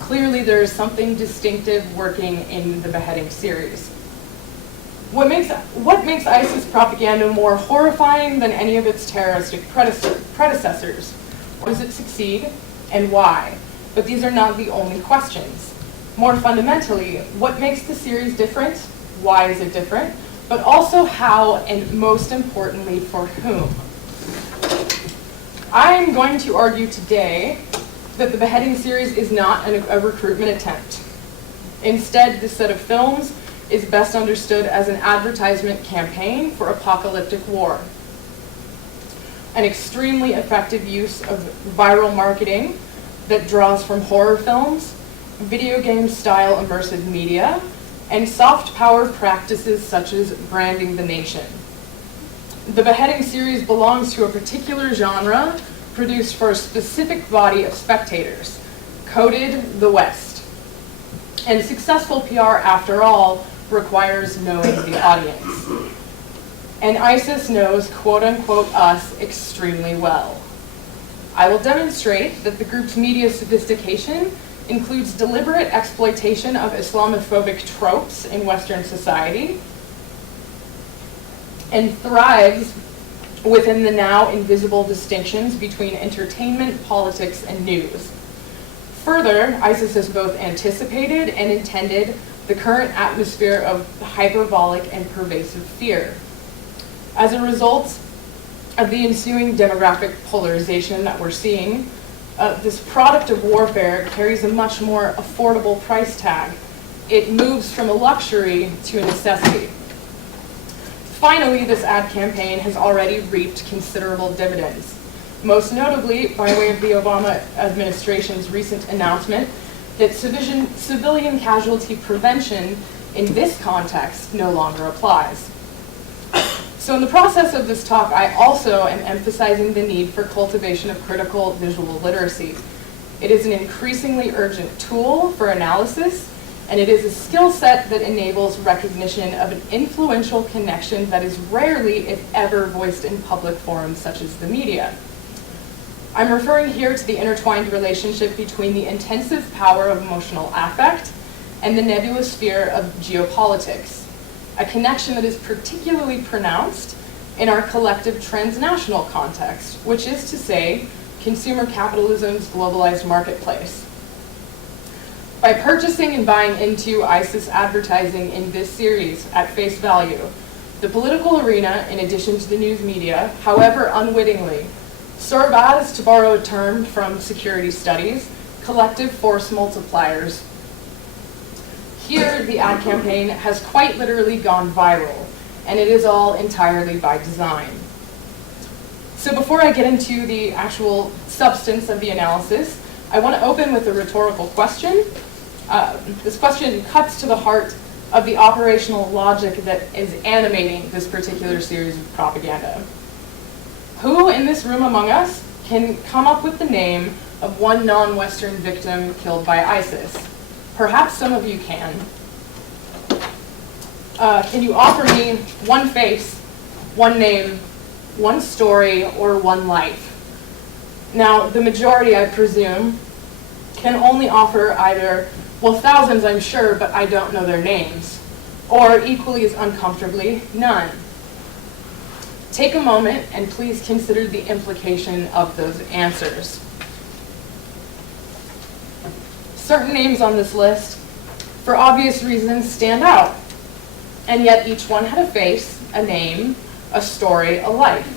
clearly there is something distinctive working in the beheading series. What makes ISIS propaganda more horrifying than any of its terroristic predecessors? Does it succeed, and why? But these are not the only questions. More fundamentally, what makes the series different? Why is it different? But also how, and most importantly, for whom? I'm going to argue today that the beheading series is not a recruitment attempt. Instead, this set of films is best understood as an advertisement campaign for apocalyptic war. An extremely effective use of viral marketing that draws from horror films, video game style immersive media, and soft power practices such as branding the nation. The beheading series belongs to a particular genre produced for a specific body of spectators, coded the West. And successful PR, after all, requires knowing the audience. And ISIS knows quote-unquote us extremely well. I will demonstrate that the group's media sophistication includes deliberate exploitation of Islamophobic tropes in Western society and thrives within the now invisible distinctions between entertainment, politics, and news. Further, ISIS has both anticipated and intended the current atmosphere of hyperbolic and pervasive fear. As a result of the ensuing demographic polarization that we're seeing, this product of warfare carries a much more affordable price tag. It moves from a luxury to a necessity. Finally, this ad campaign has already reaped considerable dividends, most notably by way of the Obama administration's recent announcement that civilian casualty prevention in this context no longer applies. So in the process of this talk, I also am emphasizing the need for cultivation of critical visual literacy. It is an increasingly urgent tool for analysis, and it is a skill set that enables recognition of an influential connection that is rarely, if ever, voiced in public forums such as the media. I'm referring here to the intertwined relationship between the intensive power of emotional affect and the nebulous sphere of geopolitics, a connection that is particularly pronounced in our collective transnational context, which is to say, consumer capitalism's globalized marketplace. By purchasing and buying into ISIS advertising in this series at face value, the political arena, in addition to the news media, however unwittingly, serve as, to borrow a term from security studies, collective force multipliers. Here, the ad campaign has quite literally gone viral, and it is all entirely by design. So before I get into the actual substance of the analysis, I want to open with a rhetorical question. This question cuts to the heart of the operational logic that is animating this particular series of propaganda. Who in this room among us can come up with the name of one non-Western victim killed by ISIS? Perhaps some of you can. Can you offer me one face, one name, one story, or one life? Now, the majority, I presume, can only offer either, well, thousands, I'm sure, but I don't know their names, or equally as uncomfortably, none. Take a moment and please consider the implication of those answers. Certain names on this list, for obvious reasons, stand out, and yet each one had a face, a name, a story, a life.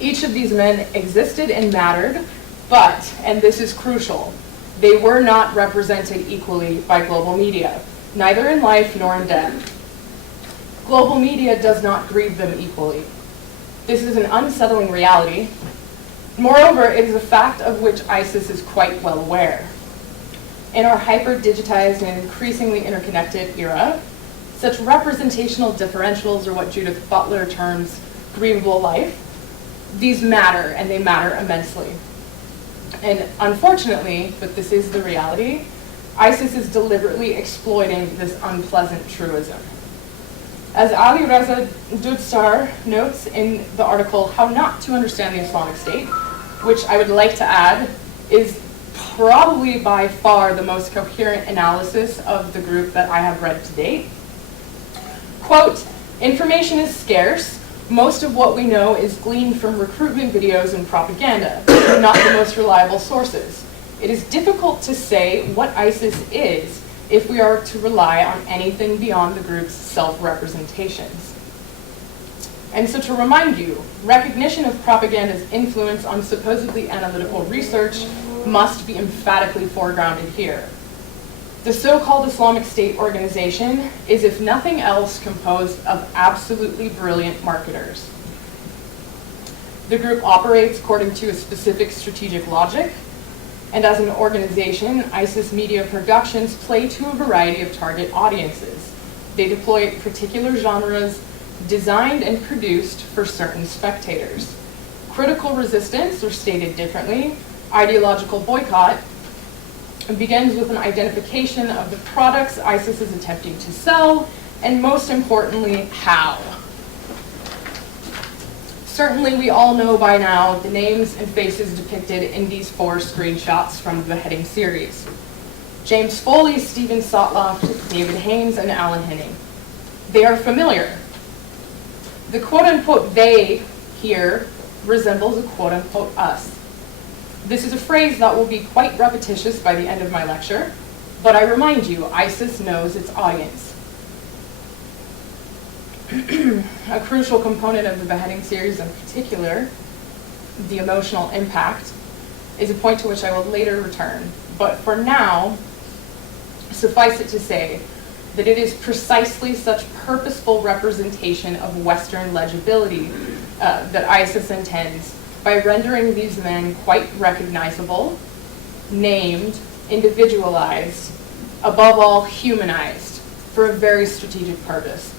Each of these men existed and mattered, but, and this is crucial, they were not represented equally by global media, neither in life nor in death. Global media does not grieve them equally. This is an unsettling reality. Moreover, it is a fact of which ISIS is quite well aware. In our hyper-digitized and increasingly interconnected era, such representational differentials are what Judith Butler terms grievable life. These matter, and they matter immensely. And unfortunately, but this is the reality, ISIS is deliberately exploiting this unpleasant truism. As Ali Reza Dudstar notes in the article, How Not to Understand the Islamic State, which I would like to add is probably by far the most coherent analysis of the group that I have read to date. Quote, information is scarce. Most of what we know is gleaned from recruitment videos and propaganda, not the most reliable sources. It is difficult to say what ISIS is if we are to rely on anything beyond the group's self-representations. And so to remind you, recognition of propaganda's influence on supposedly analytical research must be emphatically foregrounded here. The so-called Islamic State organization is, if nothing else, composed of absolutely brilliant marketers. The group operates according to a specific strategic logic, and as an organization, ISIS media productions play to a variety of target audiences. They deploy particular genres designed and produced for certain spectators. Critical resistance, or stated differently, ideological boycott, begins with an identification of the products ISIS is attempting to sell, and most importantly, how. Certainly we all know by now the names and faces depicted in these 4 screenshots from the beheading series. James Foley, Stephen Sotloff, David Haynes, and Alan Henning. They are familiar. The quote-unquote they here resembles a quote-unquote us. This is a phrase that will be quite repetitious by the end of my lecture, but I remind you, ISIS knows its audience. A crucial component of the beheading series in particular, the emotional impact, is a point to which I will later return. But for now, suffice it to say that it is precisely such purposeful representation of Western legibility that ISIS intends by rendering these men quite recognizable, named, individualized, above all humanized, for a very strategic purpose.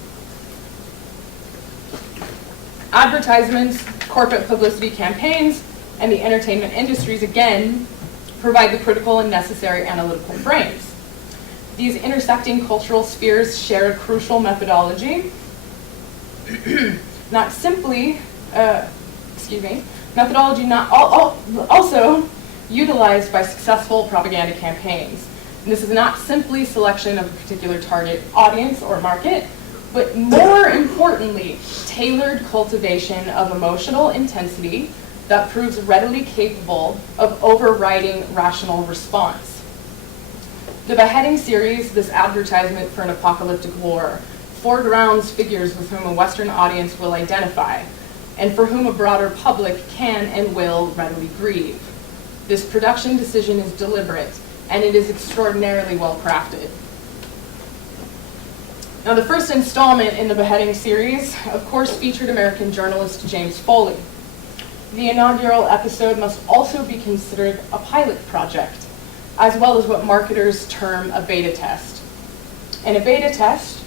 Advertisements, corporate publicity campaigns, and the entertainment industries, again, provide the critical and necessary analytical frames. These intersecting cultural spheres share a crucial methodology, not simply, methodology not also utilized by successful propaganda campaigns. And this is not simply selection of a particular target audience or market, but more importantly, tailored cultivation of emotional intensity that proves readily capable of overriding rational response. The beheading series, this advertisement for an apocalyptic war, foregrounds figures with whom a Western audience will identify, and for whom a broader public can and will readily grieve. This production decision is deliberate, and it is extraordinarily well crafted. Now, the first installment in the beheading series, of course, featured American journalist James Foley. The inaugural episode must also be considered a pilot project, as well as what marketers term a beta test. In a beta test,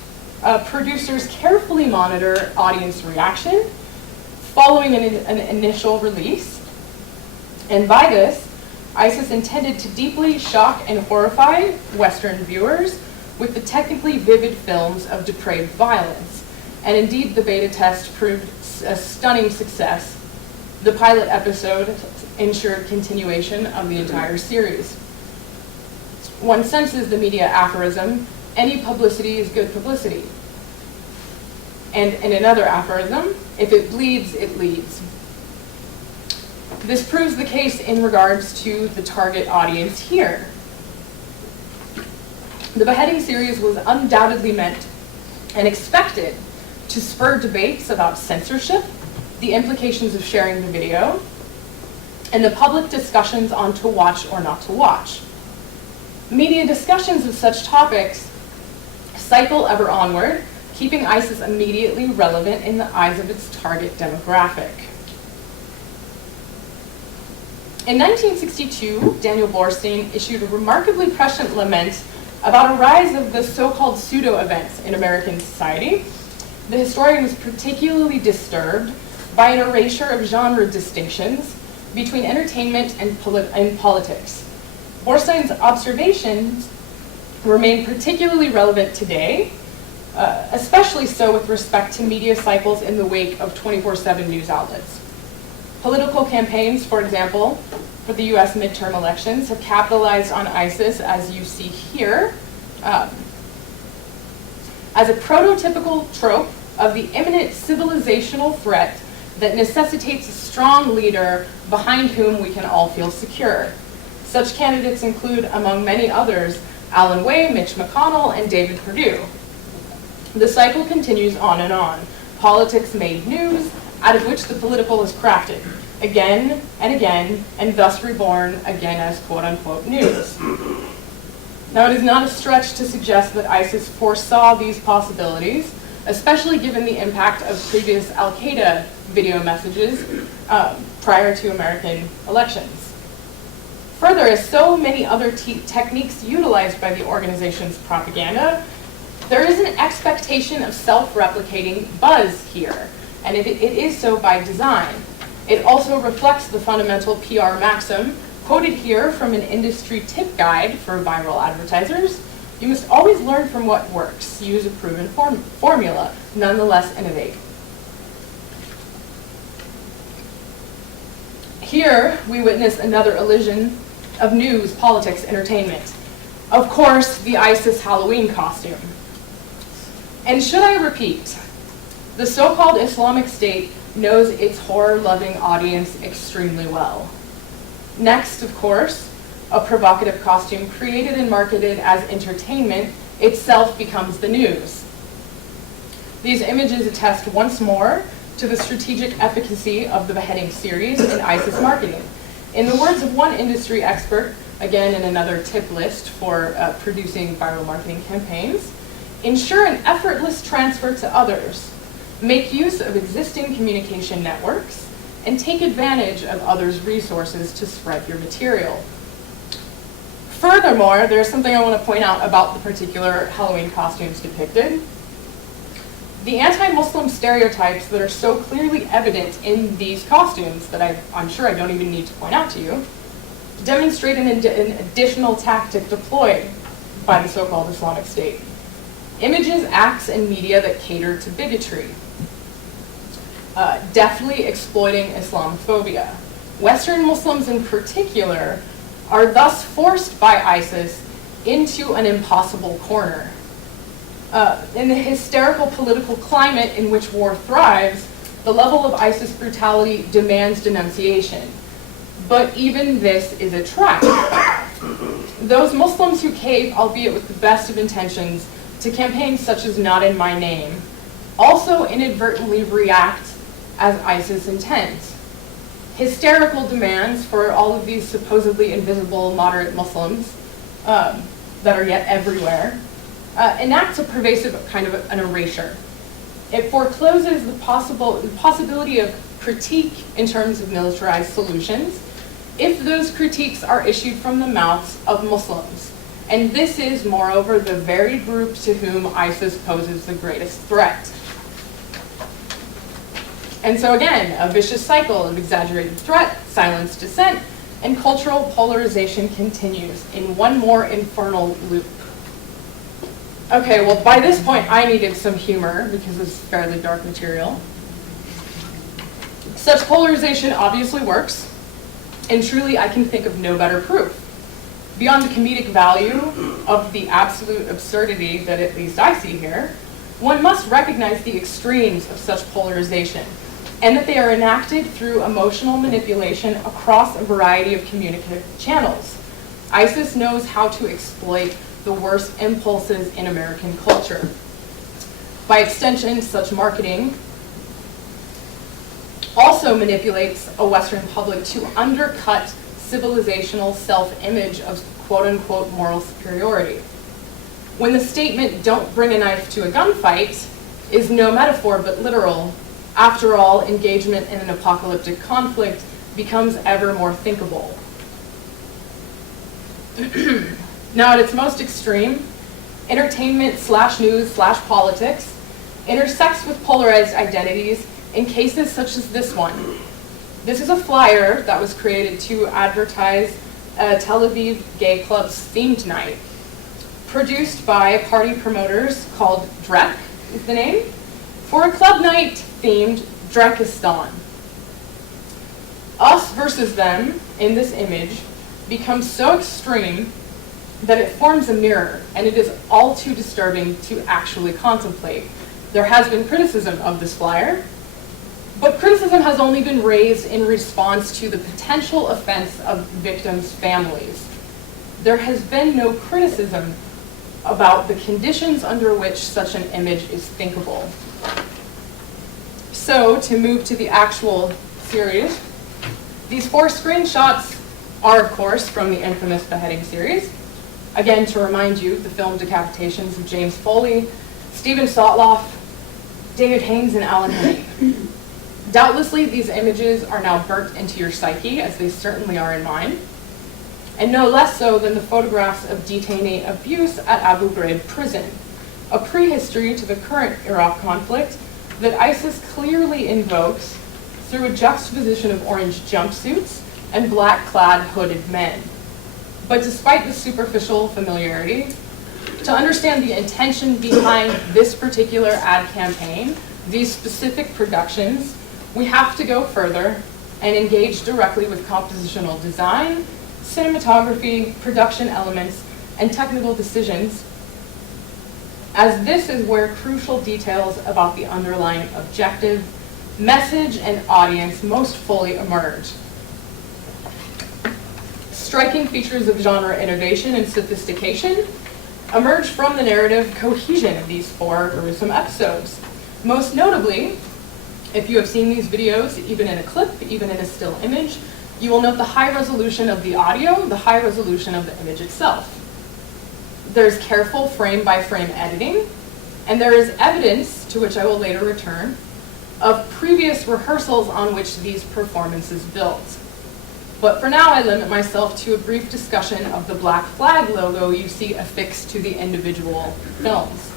producers carefully monitor audience reaction following an initial release. And by this, ISIS intended to deeply shock and horrify Western viewers with the technically vivid films of depraved violence. And indeed, the beta test proved a stunning success. The pilot episode ensured continuation of the entire series. One senses the media aphorism, any publicity is good publicity. And in another aphorism, if it bleeds, it leads. This proves the case in regards to the target audience here. The beheading series was undoubtedly meant and expected to spur debates about censorship, the implications of sharing the video, and the public discussions on to watch or not to watch. Media discussions of such topics cycle ever onward, keeping ISIS immediately relevant in the eyes of its target demographic. In 1962, Daniel Borstein issued a remarkably prescient lament about a rise of the so-called pseudo-events in American society. The historian was particularly disturbed by an erasure of genre distinctions between entertainment and politics. Borstein's observations remain particularly relevant today, especially so with respect to media cycles in the wake of 24/7 news outlets. Political campaigns, for example, for the US midterm elections have capitalized on ISIS, as you see here, as a prototypical trope of the imminent civilizational threat that necessitates a strong leader behind whom we can all feel secure. Such candidates include, among many others, Alan Way, Mitch McConnell, and David Perdue. The cycle continues on and on. Politics made news, out of which the political is crafted, again and again, and thus reborn again as quote-unquote news. Now, it is not a stretch to suggest that ISIS foresaw these possibilities, especially given the impact of previous al-Qaeda video messages prior to American elections. Further, as so many other techniques utilized by the organization's propaganda, there is an expectation of self-replicating buzz here, and it is so by design. It also reflects the fundamental PR maxim, quoted here from an industry tip guide for viral advertisers: you must always learn from what works, use a proven formula, nonetheless innovate. Here, we witness another illusion of news, politics, entertainment. Of course, the ISIS Halloween costume. And should I repeat, the so-called Islamic State knows its horror-loving audience extremely well. Next, of course, a provocative costume created and marketed as entertainment itself becomes the news. These images attest once more to the strategic efficacy of the beheading series in ISIS marketing. In the words of one industry expert, again in another tip list for producing viral marketing campaigns, ensure an effortless transfer to others, make use of existing communication networks, and take advantage of others' resources to spread your material. Furthermore, there's something I want to point out about the particular Halloween costumes depicted. The anti-Muslim stereotypes that are so clearly evident in these costumes that I'm sure I don't even need to point out to you, demonstrate an additional tactic deployed by the so-called Islamic State. Images, acts, and media that cater to bigotry, deftly exploiting Islamophobia. Western Muslims in particular are thus forced by ISIS into an impossible corner. In the hysterical political climate in which war thrives, the level of ISIS brutality demands denunciation. But even this is a trap. Those Muslims who cave, albeit with the best of intentions, to campaigns such as Not in My Name, also inadvertently react as ISIS intends. Hysterical demands for all of these supposedly invisible moderate Muslims that are yet everywhere enacts a pervasive kind of an erasure. It forecloses the possibility of critique in terms of militarized solutions if those critiques are issued from the mouths of Muslims. And this is, moreover, the very group to whom ISIS poses the greatest threat. And so again, a vicious cycle of exaggerated threat, silenced dissent, and cultural polarization continues in one more infernal loop. Okay, well, by this point, I needed some humor because it's fairly dark material. Such polarization obviously works, and truly I can think of no better proof. Beyond the comedic value of the absolute absurdity that at least I see here, one must recognize the extremes of such polarization, and that they are enacted through emotional manipulation across a variety of communicative channels. ISIS knows how to exploit the worst impulses in American culture. By extension, such marketing also manipulates a Western public to undercut civilizational self-image of quote-unquote moral superiority. When the statement, "don't bring a knife to a gunfight," is no metaphor but literal, after all, engagement in an apocalyptic conflict becomes ever more thinkable. Now, at its most extreme, entertainment / news / politics intersects with polarized identities in cases such as this one. This is a flyer that was created to advertise a Tel Aviv gay club's themed night, produced by party promoters called Drek, is the name, for a club night themed Drekistan. Us versus them in this image becomes so extreme that it forms a mirror, and it is all too disturbing to actually contemplate. There has been criticism of this flyer, but criticism has only been raised in response to the potential offense of victims' families. There has been no criticism about the conditions under which such an image is thinkable. So, to move to the actual series, these 4 screenshots are, of course, from the infamous beheading series. Again, to remind you, the film decapitations of James Foley, Stephen Sotloff, David Haynes, and Alan Henning. Doubtlessly, these images are now burnt into your psyche, as they certainly are in mine, and no less so than the photographs of detainee abuse at Abu Ghraib prison, a prehistory to the current Iraq conflict that ISIS clearly invokes through a juxtaposition of orange jumpsuits and black-clad hooded men. But despite the superficial familiarity, to understand the intention behind this particular ad campaign, these specific productions, we have to go further and engage directly with compositional design, cinematography, production elements, and technical decisions, as this is where crucial details about the underlying objective, message, and audience most fully emerge. Striking features of genre innovation and sophistication emerge from the narrative cohesion of these 4 gruesome episodes. Most notably, if you have seen these videos, even in a clip, even in a still image, you will note the high resolution of the audio, the high resolution of the image itself. There's careful frame-by-frame editing, and there is evidence, to which I will later return, of previous rehearsals on which these performances built. But for now, I limit myself to a brief discussion of the black flag logo you see affixed to the individual films.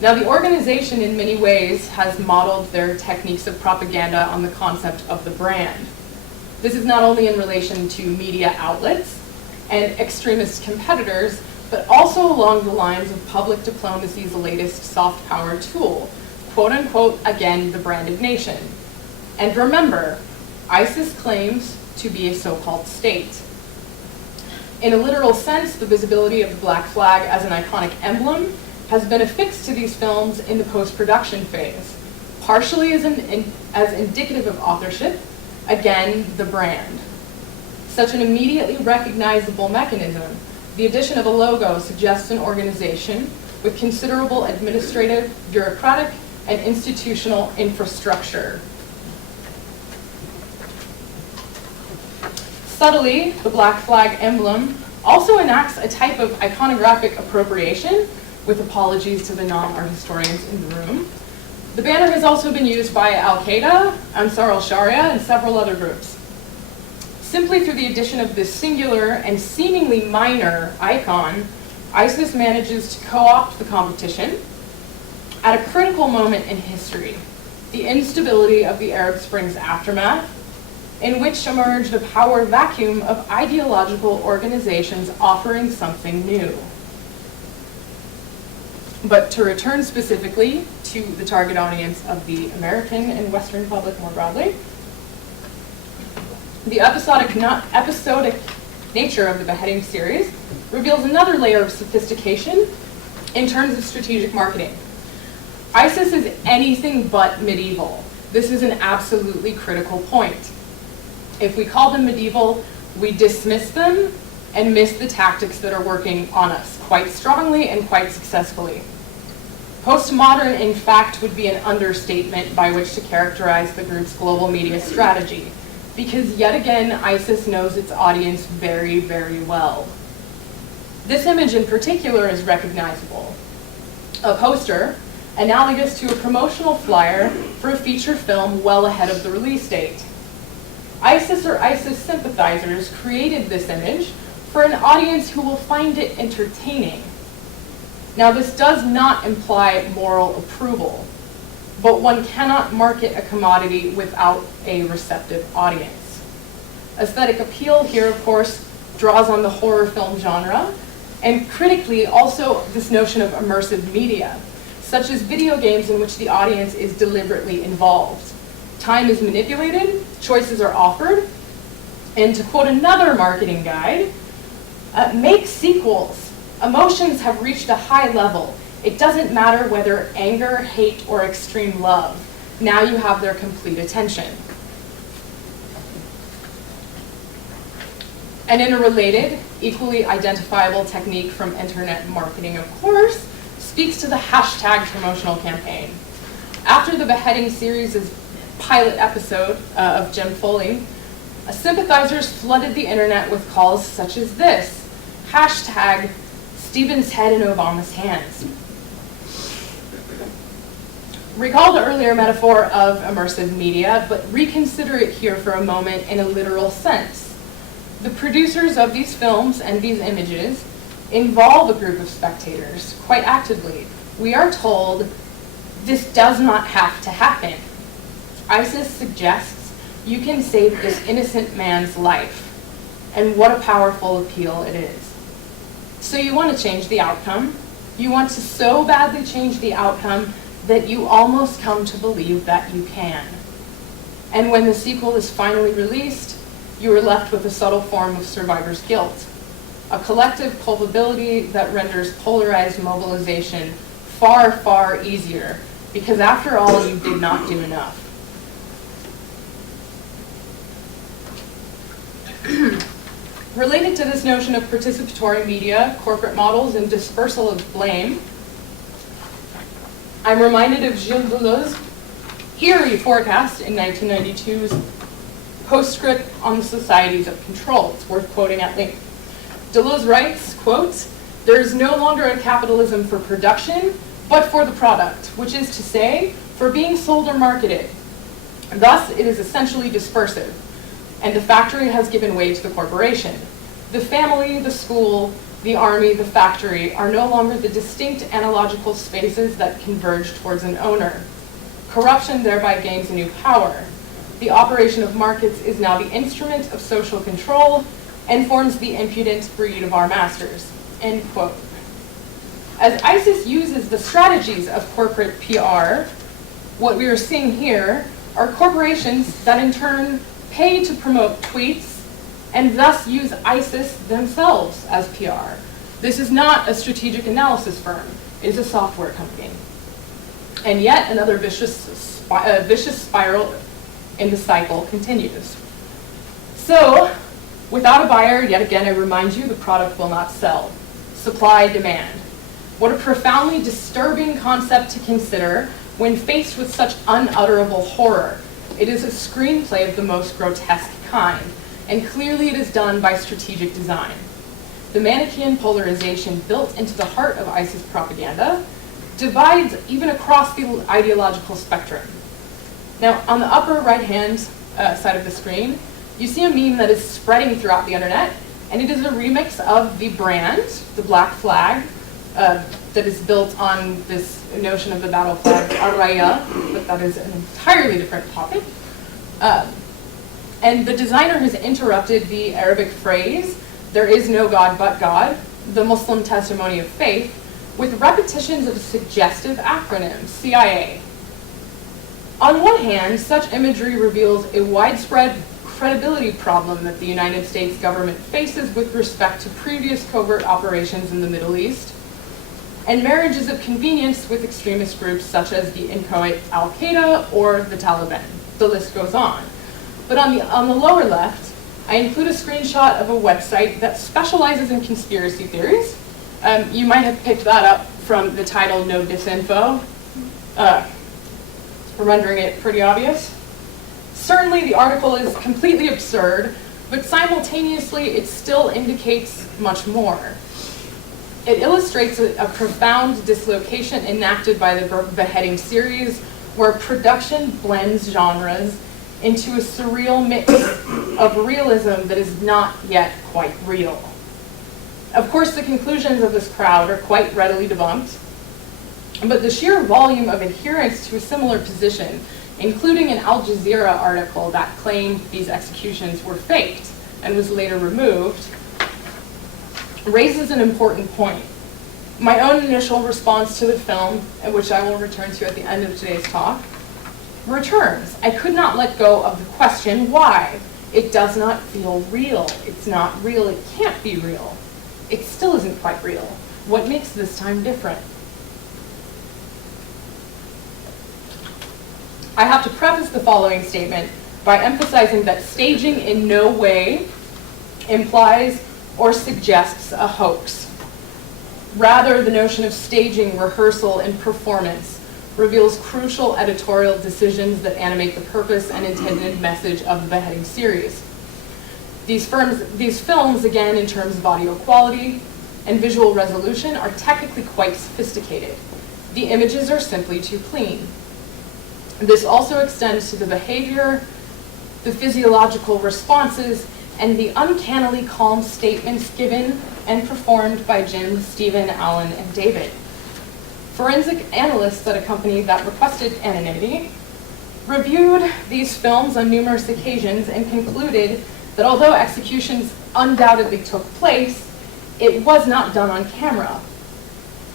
Now, the organization in many ways has modeled their techniques of propaganda on the concept of the brand. This is not only in relation to media outlets and extremist competitors, but also along the lines of public diplomacy's latest soft power tool, quote unquote, again, the branded nation. And remember, ISIS claims to be a so-called state. In a literal sense, the visibility of the black flag as an iconic emblem has been affixed to these films in the post-production phase, partially as indicative of authorship, again, the brand. Such an immediately recognizable mechanism, the addition of a logo suggests an organization with considerable administrative, bureaucratic, and institutional infrastructure. Subtly, the black flag emblem also enacts a type of iconographic appropriation, with apologies to the non-art historians in the room. The banner has also been used by Al-Qaeda, Ansar al-Sharia, and several other groups. Simply through the addition of this singular and seemingly minor icon, ISIS manages to co-opt the competition at a critical moment in history, the instability of the Arab Spring's aftermath, in which emerged a power vacuum of ideological organizations offering something new. But to return specifically to the target audience of the American and Western public more broadly, the episodic nature of the beheading series reveals another layer of sophistication in terms of strategic marketing. ISIS is anything but medieval. This is an absolutely critical point. If we call them medieval, we dismiss them and miss the tactics that are working on us quite strongly and quite successfully. Postmodern, in fact, would be an understatement by which to characterize the group's global media strategy, because yet again, ISIS knows its audience very, very well. This image in particular is recognizable. A poster analogous to a promotional flyer for a feature film well ahead of the release date. ISIS or ISIS sympathizers created this image for an audience who will find it entertaining. Now, this does not imply moral approval, but one cannot market a commodity without a receptive audience. Aesthetic appeal here, of course, draws on the horror film genre, and critically also this notion of immersive media, such as video games in which the audience is deliberately involved. Time is manipulated, choices are offered, And to quote another marketing guide, make sequels. Emotions have reached a high level. It doesn't matter whether anger, hate, or extreme love. Now you have their complete attention. And in a related, equally identifiable technique from internet marketing, of course, speaks to the hashtag promotional campaign. After the beheading series' pilot episode of Jim Foley, sympathizers flooded the internet with calls such as this, hashtag Stephen's head in Obama's hands. Recall the earlier metaphor of immersive media, but reconsider it here for a moment in a literal sense. The producers of these films and these images involve a group of spectators quite actively. We are told this does not have to happen. ISIS suggests you can save this innocent man's life. And what a powerful appeal it is. So you want to change the outcome. You want to so badly change the outcome that you almost come to believe that you can. And when the sequel is finally released, you are left with a subtle form of survivor's guilt, a collective culpability that renders polarized mobilization far, far easier, because after all, you did not do enough. Related to this notion of participatory media, corporate models, and dispersal of blame, I'm reminded of Gilles Deleuze's eerie forecast in 1992's postscript on the societies of control. It's worth quoting at length. Deleuze writes, quote, "There is no longer a capitalism for production, but for the product, which is to say, for being sold or marketed. Thus, it is essentially dispersive, and the factory has given way to the corporation. The family, the school, the army, the factory are no longer the distinct analogical spaces that converge towards an owner. Corruption thereby gains a new power. The operation of markets is now the instrument of social control and forms the impudent breed of our masters." End quote. As ISIS uses the strategies of corporate PR, what we are seeing here are corporations that in turn pay to promote tweets and thus use ISIS themselves as PR. This is not a strategic analysis firm. It is a software company. And yet another vicious spiral in the cycle continues. So, without a buyer, yet again I remind you, the product will not sell. Supply, demand. What a profoundly disturbing concept to consider when faced with such unutterable horror. It is a screenplay of the most grotesque kind, and clearly it is done by strategic design. The Manichaean polarization built into the heart of ISIS propaganda divides even across the ideological spectrum. Now, on the upper right-hand side of the screen, you see a meme that is spreading throughout the internet, and it is a remix of the brand, the black flag, that is built on this notion of the battle flag, Araya, but that is an entirely different topic. And the designer has interrupted the Arabic phrase, "There is no God but God," the Muslim testimony of faith, with repetitions of suggestive acronyms, CIA. On one hand, such imagery reveals a widespread credibility problem that the United States government faces with respect to previous covert operations in the Middle East, and marriages of convenience with extremist groups such as the inchoate Al-Qaeda or the Taliban. The list goes on. But on the lower left, I include a screenshot of a website that specializes in conspiracy theories. You might have picked that up from the title No Disinfo, rendering it pretty obvious. Certainly the article is completely absurd, but simultaneously it still indicates much more. It illustrates a profound dislocation enacted by the beheading series, where production blends genres into a surreal mix of realism that is not yet quite real. Of course, the conclusions of this crowd are quite readily debunked, but the sheer volume of adherence to a similar position, including an Al Jazeera article that claimed these executions were faked and was later removed, raises an important point. My own initial response to the film, which I will return to at the end of today's talk, returns. I could not let go of the question, why? It does not feel real. It's not real. It can't be real. It still isn't quite real. What makes this time different? I have to preface the following statement by emphasizing that staging in no way implies or suggests a hoax. Rather, the notion of staging, rehearsal, and performance reveals crucial editorial decisions that animate the purpose and intended message of the beheading series. These films, again, in terms of audio quality and visual resolution, are technically quite sophisticated. The images are simply too clean. This also extends to the behavior, the physiological responses, and the uncannily calm statements given and performed by Jim, Stephen, Alan, and David. Forensic analysts at a company that requested anonymity reviewed these films on numerous occasions and concluded that although executions undoubtedly took place, it was not done on camera.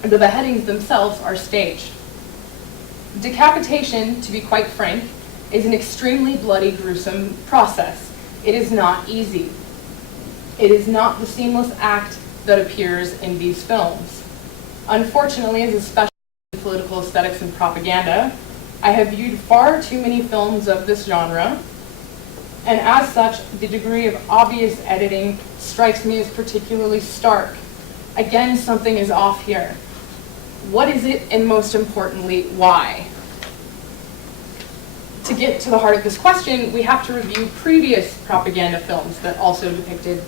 The beheadings themselves are staged. Decapitation, to be quite frank, is an extremely bloody, gruesome process. It is not easy. It is not the seamless act that appears in these films. Unfortunately, as a specialist in political aesthetics and propaganda, I have viewed far too many films of this genre, and as such, the degree of obvious editing strikes me as particularly stark. Again, something is off here. What is it, and most importantly, why? To get to the heart of this question, we have to review previous propaganda films that also depicted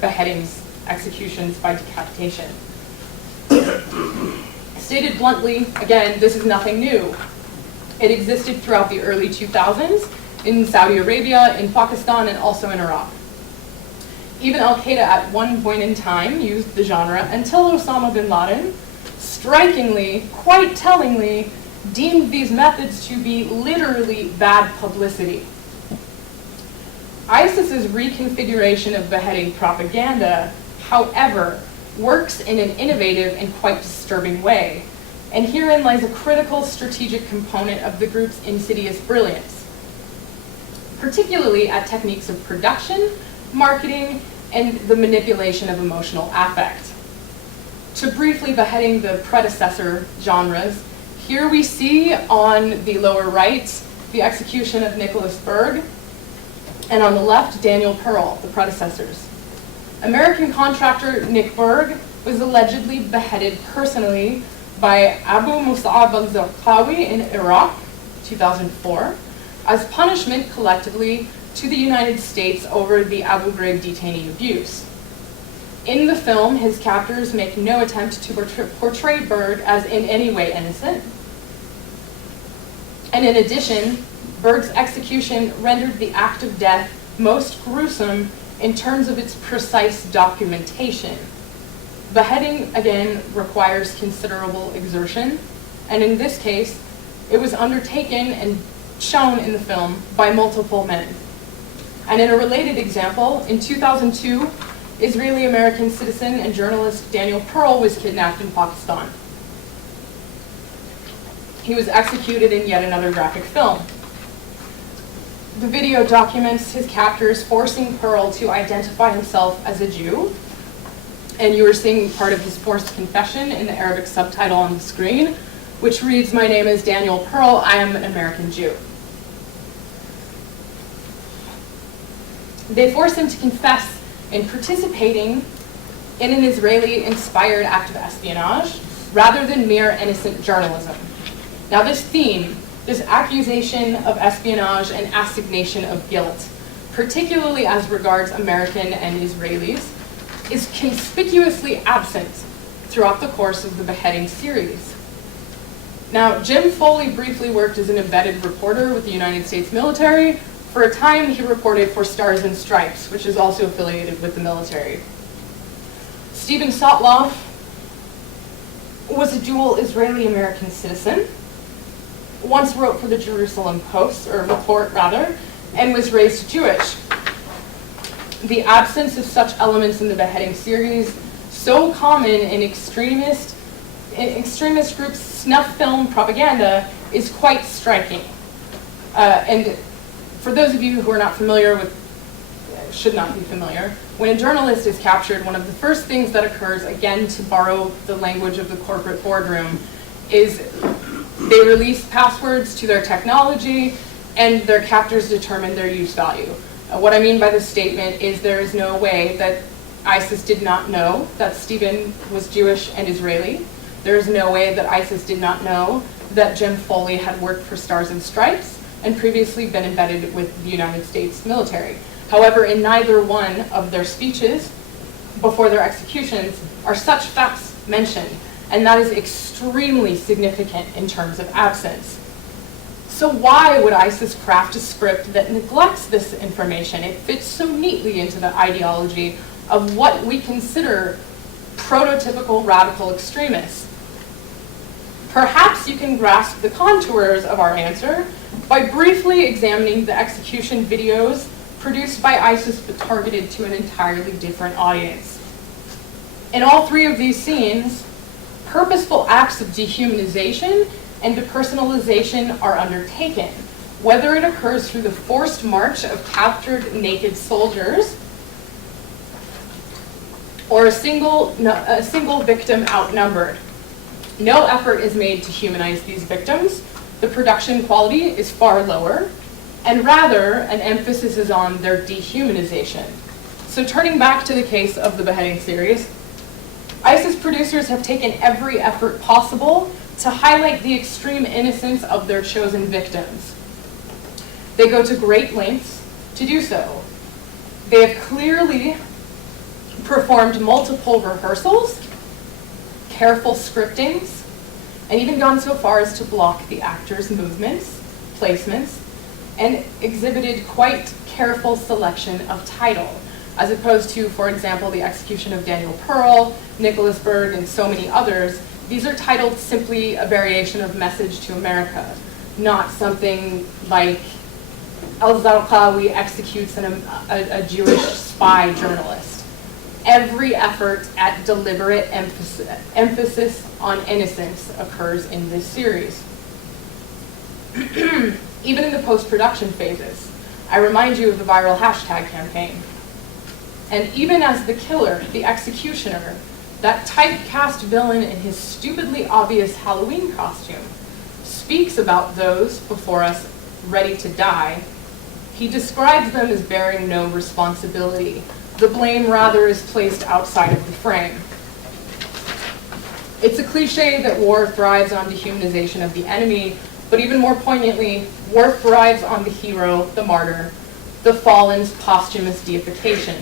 beheadings, executions by decapitation. Stated bluntly, again, this is nothing new. It existed throughout the early 2000s in Saudi Arabia, in Pakistan, and also in Iraq. Even Al-Qaeda at one point in time used the genre until Osama bin Laden, strikingly, quite tellingly, deemed these methods to be literally bad publicity. ISIS's reconfiguration of beheading propaganda, however, works in an innovative and quite disturbing way, and herein lies a critical strategic component of the group's insidious brilliance, particularly at techniques of production, marketing, and the manipulation of emotional affect. To briefly beheading the predecessor genres, here we see on the lower right the execution of Nicholas Berg, and on the left, Daniel Pearl, the predecessors. American contractor Nick Berg was allegedly beheaded personally by Abu Mus'ab al-Zarqawi in Iraq, 2004, as punishment collectively to the United States over the Abu Ghraib detainee abuse. In the film, his captors make no attempt to portray Berg as in any way innocent. And in addition, Berg's execution rendered the act of death most gruesome in terms of its precise documentation. Beheading, again, requires considerable exertion, and in this case, it was undertaken and shown in the film by multiple men. And in a related example, in 2002, Israeli-American citizen and journalist Daniel Pearl was kidnapped in Pakistan. He was executed in yet another graphic film. The video documents his captors forcing Pearl to identify himself as a Jew, and you are seeing part of his forced confession in the Arabic subtitle on the screen, which reads, "My name is Daniel Pearl, I am an American Jew." They force him to confess in participating in an Israeli-inspired act of espionage rather than mere innocent journalism. Now this theme, this accusation of espionage and assignation of guilt, particularly as regards American and Israelis, is conspicuously absent throughout the course of the beheading series. Now, Jim Foley briefly worked as an embedded reporter with the United States military. For a time, he reported for Stars and Stripes, which is also affiliated with the military. Stephen Sotloff was a dual Israeli-American citizen, once wrote for the Jerusalem Post, or Report rather, and was raised Jewish. The absence of such elements in the beheading series, so common in extremist groups' snuff film propaganda, is quite striking. And for those of you who are not familiar with should not be familiar, when a journalist is captured, one of the first things that occurs, again to borrow the language of the corporate boardroom, is they release passwords to their technology and their captors determine their use value. What I mean by this statement is there is no way that ISIS did not know that Stephen was Jewish and Israeli. There is no way that ISIS did not know that Jim Foley had worked for Stars and Stripes and previously been embedded with the United States military. However, in neither one of their speeches before their executions are such facts mentioned, and that is extremely significant in terms of absence. So why would ISIS craft a script that neglects this information? It fits so neatly into the ideology of what we consider prototypical radical extremists. Perhaps you can grasp the contours of our answer by briefly examining the execution videos produced by ISIS but targeted to an entirely different audience. In all three of these scenes, purposeful acts of dehumanization and depersonalization are undertaken, whether it occurs through the forced march of captured naked soldiers or a single victim outnumbered. No effort is made to humanize these victims. The production quality is far lower, and rather an emphasis is on their dehumanization. So turning back to the case of the beheading series, ISIS producers have taken every effort possible to highlight the extreme innocence of their chosen victims. They go to great lengths to do so. They have clearly performed multiple rehearsals, careful scriptings, and even gone so far as to block the actors' movements, placements, and exhibited quite careful selection of title, as opposed to, for example, the execution of Daniel Pearl, Nicholas Berg, and so many others. These are titled simply a variation of Message to America, not something like Al-Zarqawi executes a Jewish spy journalist. Every effort at deliberate emphasis on innocence occurs in this series. Even in the post-production phases, I remind you of the viral hashtag campaign. And even as the killer, the executioner, that typecast villain in his stupidly obvious Halloween costume, speaks about those before us ready to die, he describes them as bearing no responsibility. The blame rather is placed outside of the frame. It's a cliche that war thrives on dehumanization of the enemy, but even more poignantly, war thrives on the hero, the martyr, the fallen's posthumous deification.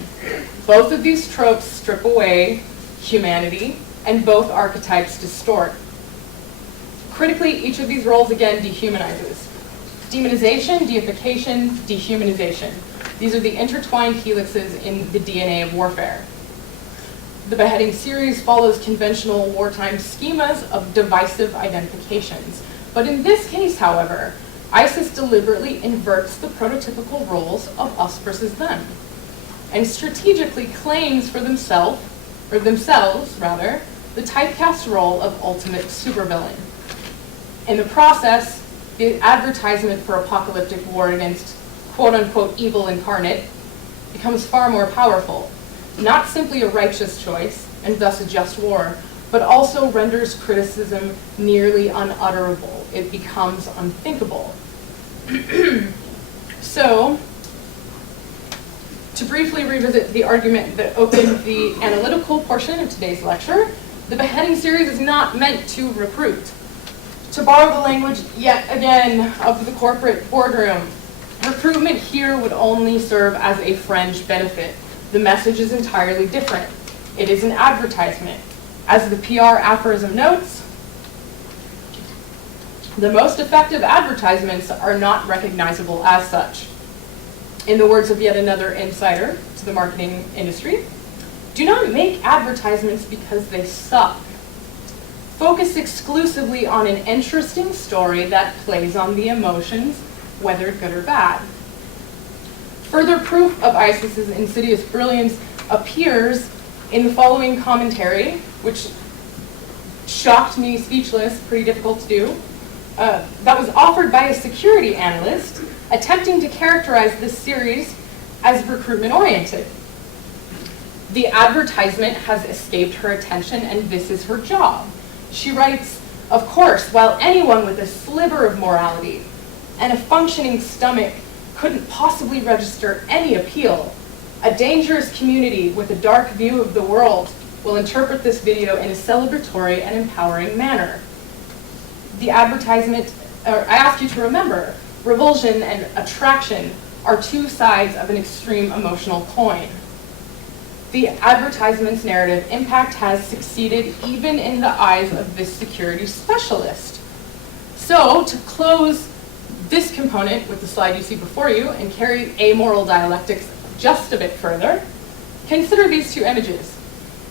Both of these tropes strip away humanity, and both archetypes distort. Critically, each of these roles again dehumanizes. Demonization, deification, dehumanization. These are the intertwined helixes in the DNA of warfare. The beheading series follows conventional wartime schemas of divisive identifications. But in this case, however, ISIS deliberately inverts the prototypical roles of us versus them, and strategically claims for themselves, the typecast role of ultimate supervillain. In the process, the advertisement for apocalyptic war against quote-unquote evil incarnate becomes far more powerful, not simply a righteous choice, and thus a just war, but also renders criticism nearly unutterable. It becomes unthinkable. So, to briefly revisit the argument that opened the analytical portion of today's lecture, the beheading series is not meant to recruit. To borrow the language, yet again, of the corporate boardroom, recruitment here would only serve as a fringe benefit. The message is entirely different. It is an advertisement. As the PR aphorism notes, the most effective advertisements are not recognizable as such. In the words of yet another insider to the marketing industry, do not make advertisements because they suck. Focus exclusively on an interesting story that plays on the emotions, whether good or bad. Further proof of ISIS's insidious brilliance appears in the following commentary, which shocked me speechless, pretty difficult to do, that was offered by a security analyst attempting to characterize this series as recruitment-oriented. The advertisement has escaped her attention, and this is her job. She writes, "Of course, while anyone with a sliver of morality and a functioning stomach couldn't possibly register any appeal, a dangerous community with a dark view of the world will interpret this video in a celebratory and empowering manner." The advertisement, I ask you to remember, revulsion and attraction are two sides of an extreme emotional coin. The advertisement's narrative impact has succeeded even in the eyes of this security specialist. So, to close this component with the slide you see before you and carry amoral dialectics just a bit further, consider these two images.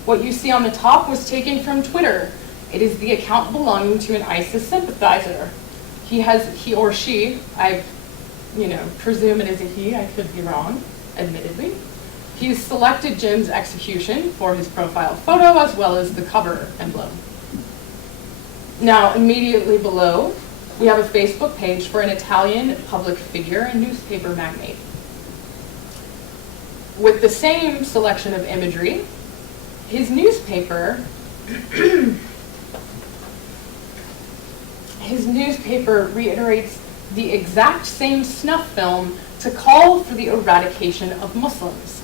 What you see on the top was taken from Twitter. It is the account belonging to an ISIS sympathizer. He or she, I presume it is a he, I could be wrong, admittedly. He's selected Jim's execution for his profile photo as well as the cover emblem. Now, immediately below, we have a Facebook page for an Italian public figure and newspaper magnate. With the same selection of imagery, his newspaper reiterates the exact same snuff film to call for the eradication of Muslims.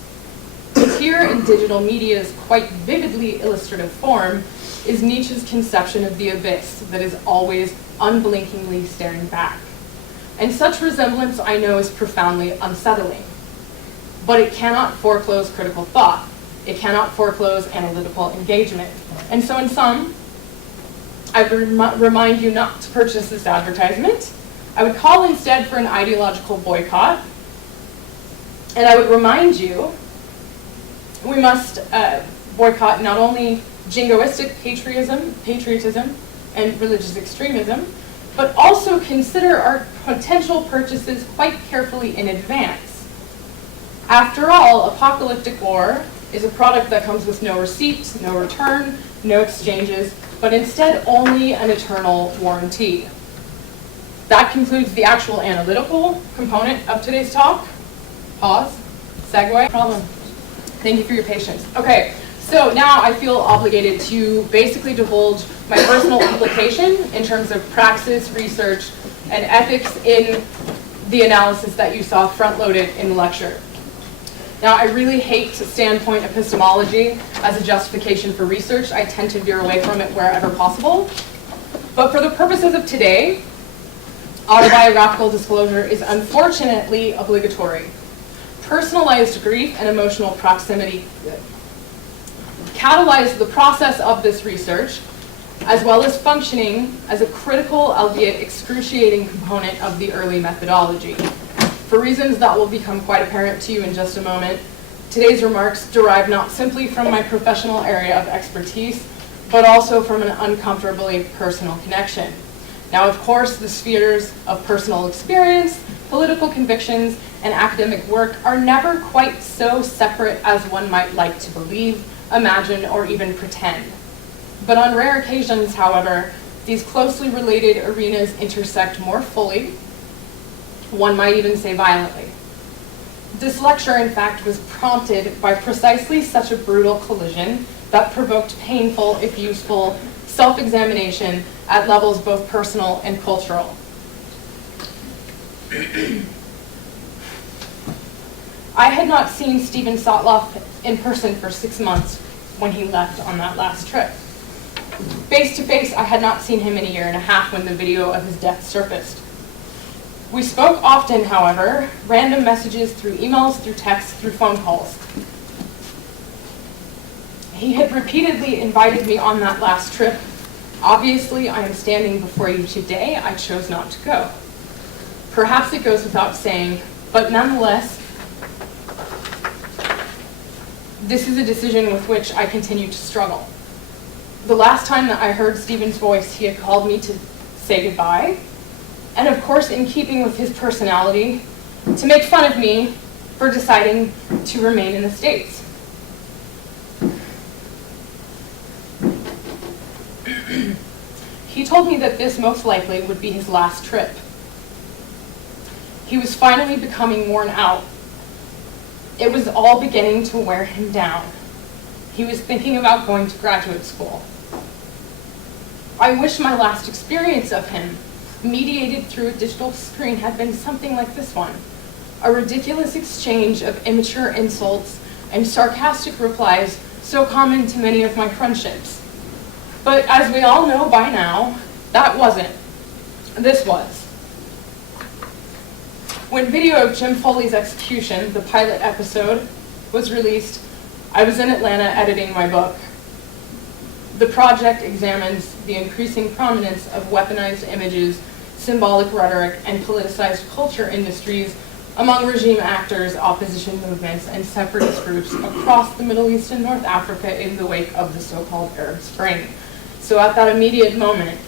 Here in digital media's quite vividly illustrative form is Nietzsche's conception of the abyss that is always unblinkingly staring back. And such resemblance, I know, is profoundly unsettling. But it cannot foreclose critical thought. It cannot foreclose analytical engagement. And so in sum, I would remind you not to purchase this advertisement. I would call instead for an ideological boycott. And I would remind you we must boycott not only jingoistic patriotism and religious extremism, but also consider our potential purchases quite carefully in advance. After all, apocalyptic war is a product that comes with no receipt, no return, no exchanges, but instead only an eternal warranty. That concludes the actual analytical component of today's talk. Pause, segue, problem. Thank you for your patience. Okay, so now I feel obligated to basically divulge my personal implication in terms of praxis, research, and ethics in the analysis that you saw front-loaded in the lecture. Now, I really hate standpoint epistemology as a justification for research. I tend to veer away from it wherever possible. But for the purposes of today, autobiographical disclosure is unfortunately obligatory. Personalized grief and emotional proximity catalyzed the process of this research, as well as functioning as a critical, albeit excruciating, component of the early methodology. For reasons that will become quite apparent to you in just a moment, today's remarks derive not simply from my professional area of expertise, but also from an uncomfortably personal connection. Now, of course, the spheres of personal experience, political convictions, and academic work are never quite so separate as one might like to believe, imagine, or even pretend. But on rare occasions, however, these closely related arenas intersect more fully, one might even say violently. This lecture, in fact, was prompted by precisely such a brutal collision that provoked painful, if useful, self-examination at levels both personal and cultural. I had not seen Stephen Sotloff in person for 6 months when he left on that last trip. Face to face, I had not seen him in a year and a half when the video of his death surfaced. We spoke often, however, random messages through emails, through texts, through phone calls. He had repeatedly invited me on that last trip. Obviously, I am standing before you today. I chose not to go. Perhaps it goes without saying, but nonetheless, this is a decision with which I continue to struggle. The last time that I heard Stephen's voice, he had called me to say goodbye, and of course, in keeping with his personality, to make fun of me for deciding to remain in the States. He told me that this most likely would be his last trip. He was finally becoming worn out. It was all beginning to wear him down. He was thinking about going to graduate school. I wish my last experience of him, mediated through a digital screen, had been something like this one. A ridiculous exchange of immature insults and sarcastic replies so common to many of my friendships. But as we all know by now, that wasn't. This was. When video of Jim Foley's execution, the pilot episode, was released, I was in Atlanta editing my book. The project examines the increasing prominence of weaponized images, symbolic rhetoric, and politicized culture industries among regime actors, opposition movements, and separatist groups across the Middle East and North Africa in the wake of the so-called Arab Spring. So at that immediate moment,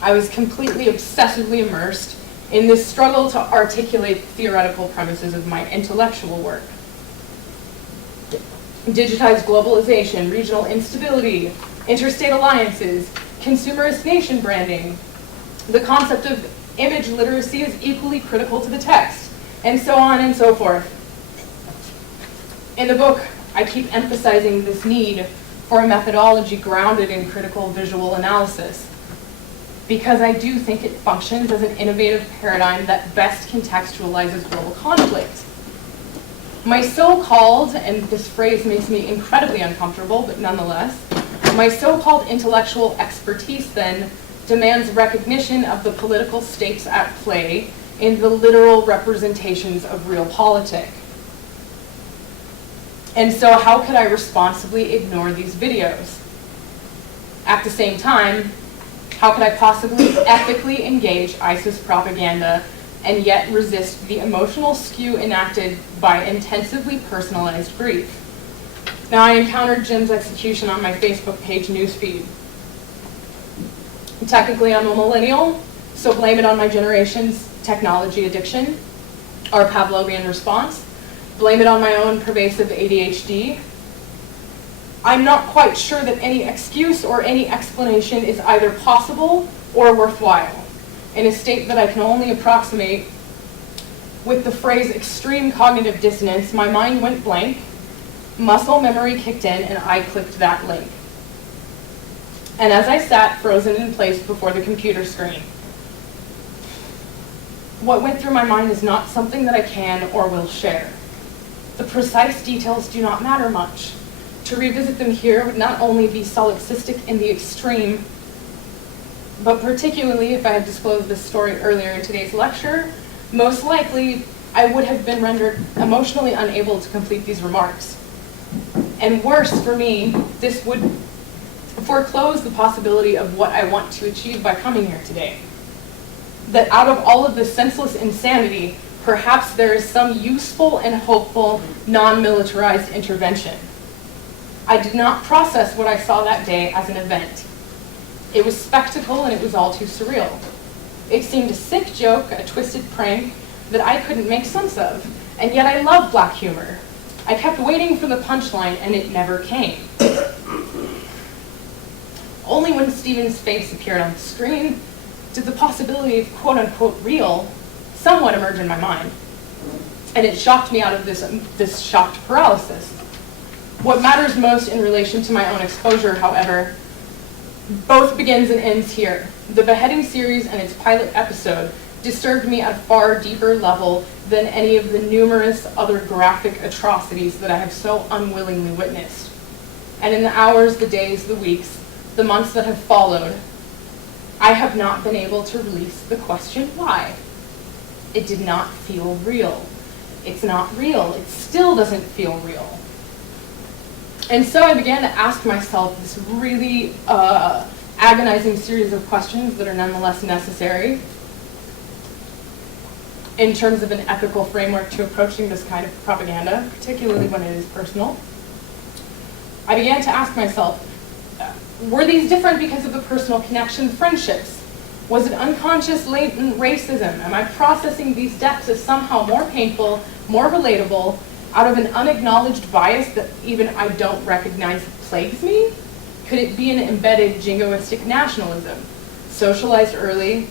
I was completely obsessively immersed in this struggle to articulate the theoretical premises of my intellectual work. Digitized globalization, regional instability, interstate alliances, consumerist nation branding. The concept of image literacy is equally critical to the text, and so on and so forth. In the book, I keep emphasizing this need for a methodology grounded in critical visual analysis, because I do think it functions as an innovative paradigm that best contextualizes global conflict. My so-called, and this phrase makes me incredibly uncomfortable, but nonetheless, my so-called intellectual expertise then demands recognition of the political stakes at play in the literal representations of real politic. And so how could I responsibly ignore these videos? At the same time, how could I possibly ethically engage ISIS propaganda and yet resist the emotional skew enacted by intensively personalized grief? Now, I encountered Jim's execution on my Facebook page newsfeed. Technically, I'm a millennial, so blame it on my generation's technology addiction, our Pavlovian response. Blame it on my own pervasive ADHD. I'm not quite sure that any excuse or any explanation is either possible or worthwhile. In a state that I can only approximate with the phrase extreme cognitive dissonance, my mind went blank, muscle memory kicked in, and I clicked that link. And as I sat frozen in place before the computer screen, what went through my mind is not something that I can or will share. The precise details do not matter much. To revisit them here would not only be solipsistic in the extreme, but particularly if I had disclosed this story earlier in today's lecture, most likely I would have been rendered emotionally unable to complete these remarks. And worse for me, this would foreclose the possibility of what I want to achieve by coming here today. That out of all of this senseless insanity, perhaps there is some useful and hopeful non-militarized intervention. I did not process what I saw that day as an event. It was spectacle and it was all too surreal. It seemed a sick joke, a twisted prank that I couldn't make sense of, and yet I love black humor. I kept waiting for the punchline and it never came. Only when Stephen's face appeared on the screen did the possibility of quote-unquote real somewhat emerge in my mind. And it shocked me out of this shocked paralysis. What matters most in relation to my own exposure, however, both begins and ends here. The beheading series and its pilot episode disturbed me at a far deeper level than any of the numerous other graphic atrocities that I have so unwillingly witnessed. And in the hours, the days, the weeks, the months that have followed, I have not been able to release the question why. It did not feel real. It's not real. It still doesn't feel real. And so I began to ask myself this really agonizing series of questions that are nonetheless necessary in terms of an ethical framework to approaching this kind of propaganda, particularly when it is personal. I began to ask myself, were these different because of the personal connections, friendships? Was it unconscious, latent racism? Am I processing these deaths as somehow more painful, more relatable, out of an unacknowledged bias that even I don't recognize plagues me? Could it be an embedded jingoistic nationalism, socialized early,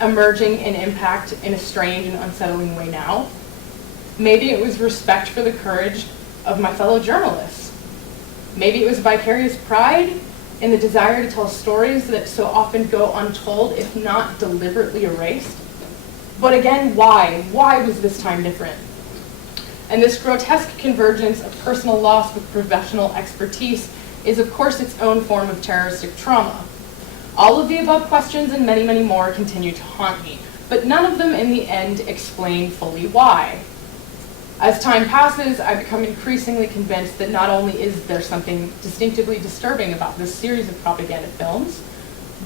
emerging in impact in a strange and unsettling way now? Maybe it was respect for the courage of my fellow journalists. Maybe it was vicarious pride in the desire to tell stories that so often go untold, if not deliberately erased. But again, why? Why was this time different? And this grotesque convergence of personal loss with professional expertise is, of course, its own form of terroristic trauma. All of the above questions and many, many more continue to haunt me, but none of them in the end explain fully why. As time passes, I become increasingly convinced that not only is there something distinctively disturbing about this series of propaganda films,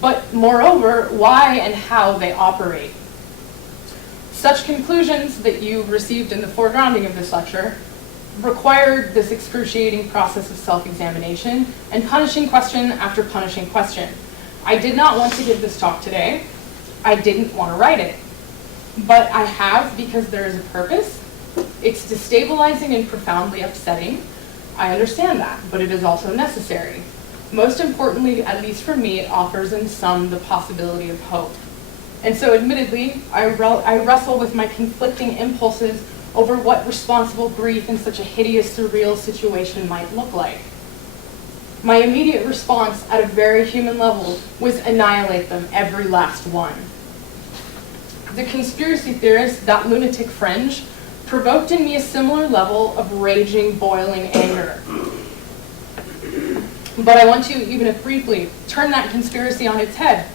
but moreover, why and how they operate. Such conclusions that you received in the foregrounding of this lecture required this excruciating process of self-examination and punishing question after punishing question. I did not want to give this talk today. I didn't want to write it. But I have because there is a purpose. It's destabilizing and profoundly upsetting. I understand that, but it is also necessary. Most importantly, at least for me, it offers in some the possibility of hope. And so admittedly, I wrestle with my conflicting impulses over what responsible grief in such a hideous, surreal situation might look like. My immediate response at a very human level was annihilate them, every last one. The conspiracy theorist, that lunatic fringe, provoked in me a similar level of raging, boiling anger. But I want to, even if briefly, turn that conspiracy on its head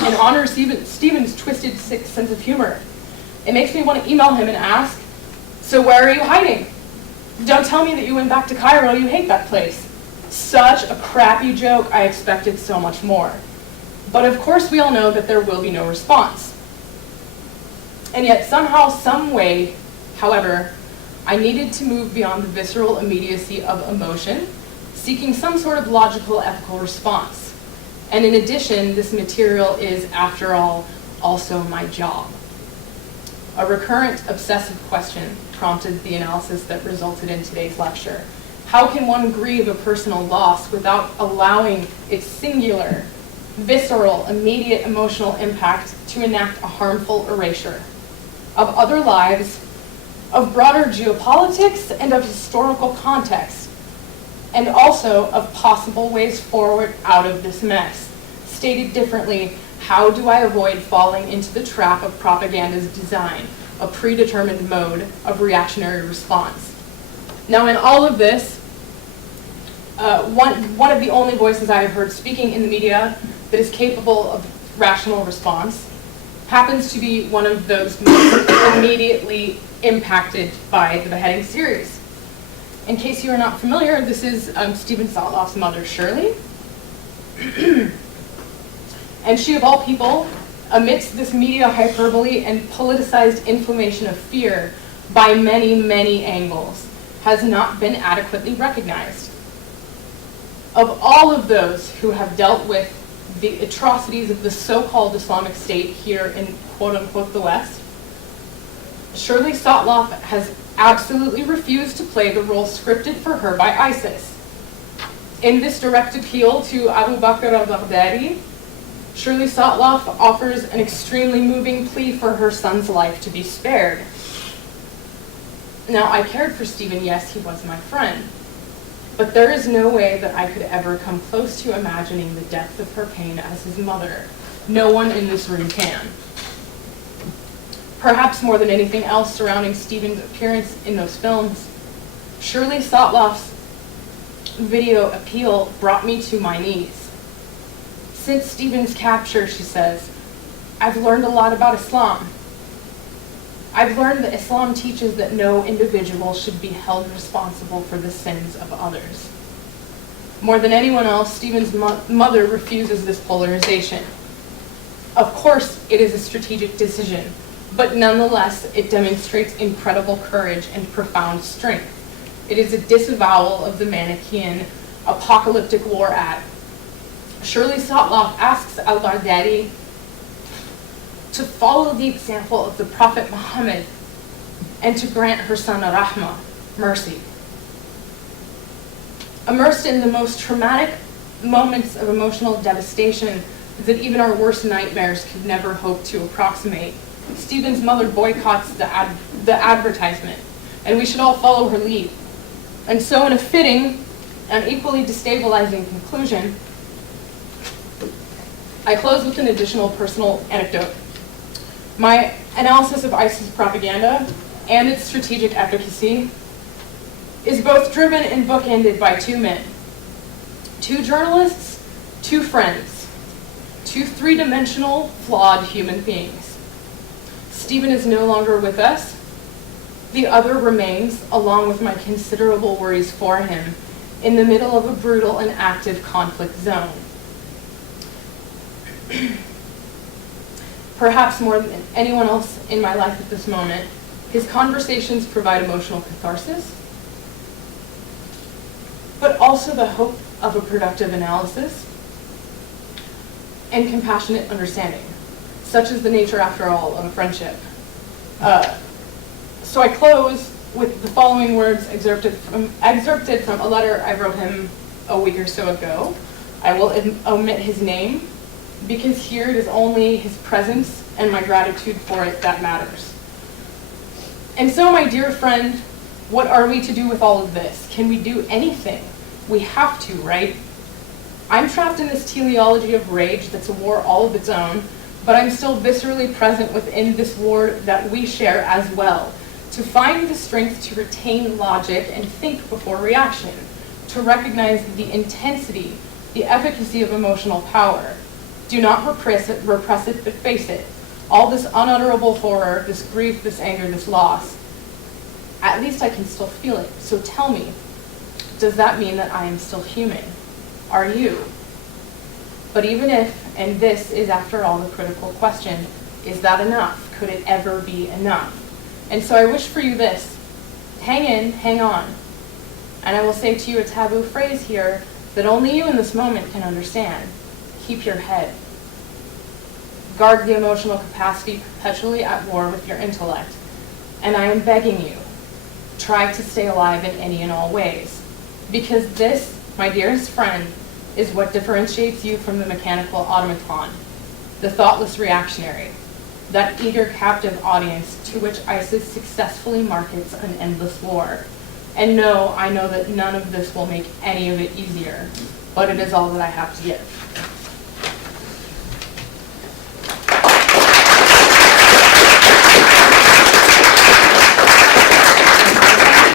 and honor Stephen's twisted, sick sense of humor. It makes me want to email him and ask, so where are you hiding? Don't tell me that you went back to Cairo, you hate that place. Such a crappy joke, I expected so much more. But of course we all know that there will be no response. And yet somehow, some way, however, I needed to move beyond the visceral immediacy of emotion, seeking some sort of logical, ethical response. And in addition, this material is, after all, also my job. A recurrent obsessive question prompted the analysis that resulted in today's lecture. How can one grieve a personal loss without allowing its singular, visceral, immediate emotional impact to enact a harmful erasure of other lives, of broader geopolitics, and of historical context, and also of possible ways forward out of this mess? Stated differently, how do I avoid falling into the trap of propaganda's design, a predetermined mode of reactionary response? Now, in all of this, one of the only voices I have heard speaking in the media that is capable of rational response happens to be one of those most immediately impacted by the beheading series. In case you are not familiar, this is Stephen Sotloff's mother, Shirley. And she, of all people, amidst this media hyperbole and politicized inflammation of fear by many, many angles, has not been adequately recognized. Of all of those who have dealt with the atrocities of the so-called Islamic State here in quote-unquote the West, Shirley Sotloff has absolutely refused to play the role scripted for her by ISIS. In this direct appeal to Abu Bakr al-Baghdadi, Shirley Sotloff offers an extremely moving plea for her son's life to be spared. Now, I cared for Stephen, yes, he was my friend. But there is no way that I could ever come close to imagining the depth of her pain as his mother. No one in this room can. Perhaps more than anything else surrounding Stephen's appearance in those films, Shirley Sotloff's video appeal brought me to my knees. Since Stephen's capture, she says, I've learned a lot about Islam. I've learned that Islam teaches that no individual should be held responsible for the sins of others. More than anyone else, Stephen's mother refuses this polarization. Of course, it is a strategic decision, but nonetheless, it demonstrates incredible courage and profound strength. It is a disavowal of the Manichaean apocalyptic war act. Shirley Sotloff asks al-Baghdadi to follow the example of the Prophet Muhammad and to grant her son rahmah, mercy. Immersed in the most traumatic moments of emotional devastation that even our worst nightmares could never hope to approximate, Stephen's mother boycotts the advertisement and we should all follow her lead. And so in a fitting and equally destabilizing conclusion, I close with an additional personal anecdote. My analysis of ISIS propaganda and its strategic efficacy is both driven and bookended by two men, two journalists, two friends, two three-dimensional, flawed human beings. Stephen is no longer with us. The other remains, along with my considerable worries for him, in the middle of a brutal and active conflict zone. Perhaps more than anyone else in my life at this moment, his conversations provide emotional catharsis, but also the hope of a productive analysis and compassionate understanding. Such is the nature, after all, of a friendship. So I close with the following words excerpted from a letter I wrote him a week or so ago. I will omit his name, because here it is only his presence and my gratitude for it that matters. And so, my dear friend, what are we to do with all of this? Can we do anything? We have to, right? I'm trapped in this teleology of rage that's a war all of its own, but I'm still viscerally present within this war that we share as well. To find the strength to retain logic and think before reaction, to recognize the intensity, the efficacy of emotional power. Do not repress it, but face it. All this unutterable horror, this grief, this anger, this loss. At least I can still feel it. So tell me, does that mean that I am still human? Are you? But even if, and this is after all the critical question, is that enough? Could it ever be enough? And so I wish for you this: hang in, hang on. And I will say to you a taboo phrase here that only you in this moment can understand. Keep your head. Guard the emotional capacity perpetually at war with your intellect. And I am begging you, try to stay alive in any and all ways. Because this, my dearest friend, is what differentiates you from the mechanical automaton, the thoughtless reactionary, that eager captive audience to which ISIS successfully markets an endless war. And no, I know that none of this will make any of it easier, but it is all that I have to give.